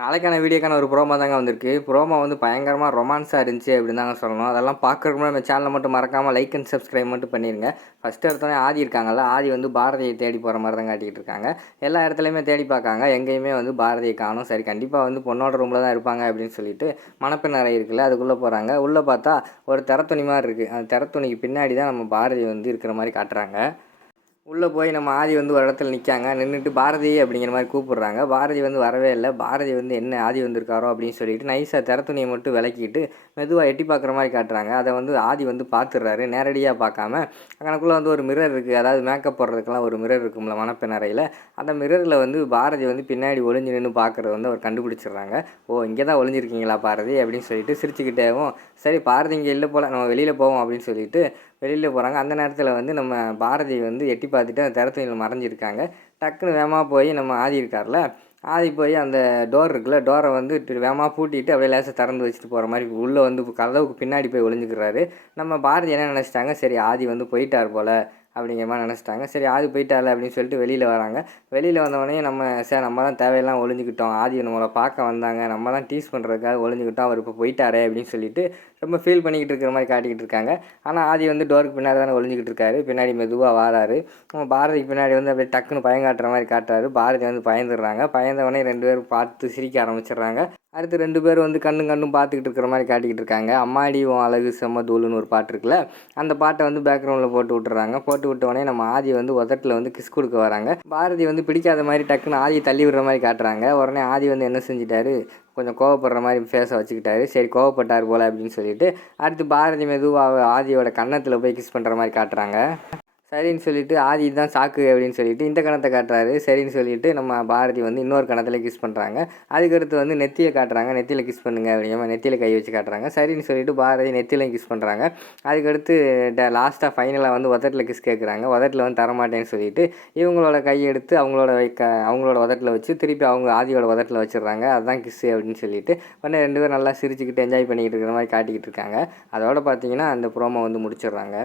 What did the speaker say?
நாளைக்கான வீடியோக்கான ஒரு ப்ரோமோ தாங்க வந்திருக்கு. ப்ரோமோ வந்து பயங்கரமாக ரொமான்ஸாக இருந்துச்சு அப்படின்னு தாங்க சொல்லணும். அதெல்லாம் பார்க்குறதுக்கு முன்னாடி நம்ம சேனலை மட்டும் மறக்காமல் லைக் அண்ட் சப்ஸ்கிரைப் மட்டும் பண்ணிடுங்க. ஃபஸ்ட்டு எடுத்தோடனே ஆதி இருக்காங்கல்ல, ஆதி வந்து பாரதியை தேடி போகிற மாதிரி தான் காட்டிக்கிட்டு இருக்காங்க. எல்லா இடத்துலையுமே தேடி பார்க்காங்க, எங்கேயுமே வந்து பாரதியை காணும். சரி, கண்டிப்பாக வந்து பொண்ணோட ரூமில் தான் இருப்பாங்க அப்படின்னு சொல்லிட்டு மணப்பெண் அறை இருக்குல்ல, அதுக்குள்ளே போகிறாங்க. உள்ளே பார்த்தா ஒரு திறத்துணி மாதிரி இருக்குது. அந்த திறத்துணிக்கு பின்னாடி தான் நம்ம பாரதி வந்து இருக்கிற மாதிரி காட்டுறாங்க. உள்ளே போய் நம்ம ஆதி வந்து ஒரு இடத்துல நிற்காங்க. நின்றுட்டு பாரதி அப்படிங்கிற மாதிரி கூப்பிட்றாங்க. பாரதி வந்து வரவே இல்லை. பாரதி வந்து என்ன ஆதி வந்திருக்காரோ அப்படின்னு சொல்லிட்டு நைஸாக திறத்துணியை மட்டும் விளக்கிட்டு மெதுவாக எட்டி பார்க்குற மாதிரி காட்டுறாங்க. அதை வந்து ஆதி வந்து பார்த்துடுறாரு. நேரடியாக பார்க்காம அங்கனக்குள்ளே வந்து ஒரு மிரர் இருக்குது. அதாவது மேக்கப் போடுறதுக்கெல்லாம் ஒரு மிரர் இருக்கும்ல மணப்பெண் அறையில். அந்த மிரரில் வந்து பாரதி வந்து பின்னாடி ஒளிஞ்சு நின்று பார்க்குறது வந்து அவர் கண்டுபிடிச்சிடுறாங்க. ஓ, இங்கே தான் ஒளிஞ்சிருக்கீங்களா பாரதி அப்படின்னு சொல்லிட்டு சிரிச்சுக்கிட்டேவும், சரி பாரதி இங்கே இல்லை போல், நம்ம வெளியில் போவோம் அப்படின்னு சொல்லிட்டு வெளியில் போகிறாங்க. அந்த நேரத்தில் வந்து நம்ம பாரதி வந்து எட்டி பார்த்துட்டு அந்த திறத்துணியில் மறைஞ்சிருக்காங்க. டக்குன்னு வேகமாக போய் நம்ம ஆதி இருக்கார்ல, ஆதி போய் அந்த டோர் இருக்குல்ல, டோரை வந்து வேகமாக பூட்டிட்டு அப்படியே லேசாக திறந்து வச்சுட்டு போகிற மாதிரி உள்ளே வந்து கதவுக்கு பின்னாடி போய் ஒளிஞ்சுக்கிறாரு. நம்ம பாரதி என்ன நினச்சிட்டாங்க, சரி ஆதி வந்து போயிட்டார் போல் அப்படிங்கிற மாதிரி நினச்சிட்டாங்க. சரி ஆதி போயிட்டார்ல அப்படின்னு சொல்லிட்டு வெளியில் வராங்க. வெளியில் வந்தவொடனே நம்ம தான் தேவையெல்லாம் ஒளிஞ்சிக்கிட்டோம், ஆதி நம்மளை பார்க்க வந்தாங்க, நம்ம தான் டீஸ் பண்ணுறதுக்காக ஒளிஞ்சிக்கிட்டோம், அவர் இப்போ போயிட்டாரே அப்படின்னு சொல்லிட்டு ரொம்ப ஃபீல் பண்ணிக்கிட்டு இருக்கிற மாதிரி காட்டிக்கிட்டு இருக்காங்க. ஆனால் ஆதி வந்து டோருக்கு பின்னாடி தானே ஒளிஞ்சிக்கிட்டு இருக்காரு. பின்னாடி மெதுவாக வாராரு. பாரதிக்கு பின்னாடி வந்து அப்படியே டக்குன்னு பயங்காட்டுற மாதிரி காட்டுறாரு. பாரதி வந்து பயந்துடுறாங்க. பயந்தவொடனே 2 பேரும் பார்த்து சிரிக்க ஆரம்பிச்சிடுறாங்க. அடுத்து 2 பேரும் வந்து கண்ணும் பார்த்துக்கிட்டு இருக்கிற மாதிரி காட்டிக்கிட்டு இருக்காங்க. அம்மாடி உன் அழகு செம்ம தூளுன்னு ஒரு பாட்டு இருக்குல்ல, அந்த பாட்டை வந்து பேக்ரவுண்டில் போட்டு விட்டுறாங்க. போட்டு விட்டவொடனே நம்ம ஆதி வந்து உதட்டில் வந்து கிஸ் கொடுக்க வராங்க. பாரதி வந்து பிடிக்காத மாதிரி டக்குன்னு ஆதியை தள்ளி விடுற மாதிரி காட்டுறாங்க. உடனே ஆதி வந்து என்ன செஞ்சிட்டாரு, கொஞ்சம் கோவப்படுற மாதிரி ஃபேஸை வச்சுக்கிட்டாரு. சரி கோவப்பட்டார் போல் அப்படின்னு சொல்லிட்டு அடுத்து பாரதி மெதுவாக ஆதியோட கன்னத்தில் போய் கிஸ் பண்ணுற மாதிரி காட்டுறாங்க. சரின்னு சொல்லிட்டு ஆதி தான் சாக்கு அப்படின்னு சொல்லிட்டு இந்த கணத்தை காட்டுறாரு. சரின்னு சொல்லிட்டு நம்ம பாரதி வந்து இன்னொரு கணத்தில் கிஸ் பண்ணுறாங்க. அதுக்கடுத்து வந்து நெத்தியை காட்டுறாங்க. நெத்தியில் கிஸ் பண்ணுங்க அப்படிங்கிற நெத்தியில் கை வச்சு காட்டுறாங்க. சரின்னு சொல்லிட்டு பாரதி நெத்தியிலையும் கிஸ் பண்ணுறாங்க. அதுக்கடுத்து லாஸ்ட்டாக ஃபைனலாக வந்து உதட்டில் கிஸ் கேட்குறாங்க. உதட்டில் வந்து தரமாட்டேன்னு சொல்லிட்டு இவங்களோட கையெடுத்து அவங்களோட உதட்டில் வச்சு திருப்பி அவங்க ஆதியோட உதட்டில் வச்சிடுறாங்க. அதுதான் கிஸ்ஸு அப்படின்னு சொல்லிட்டு உடனே 2 பேரும் நல்லா சிரிச்சுக்கிட்டு என்ஜாய் பண்ணிக்கிட்டு இருக்கிற மாதிரி காட்டிக்கிட்டு இருக்காங்க. அதோட பார்த்தீங்கன்னா அந்த ப்ரோமோ வந்து முடிச்சிடுறாங்க.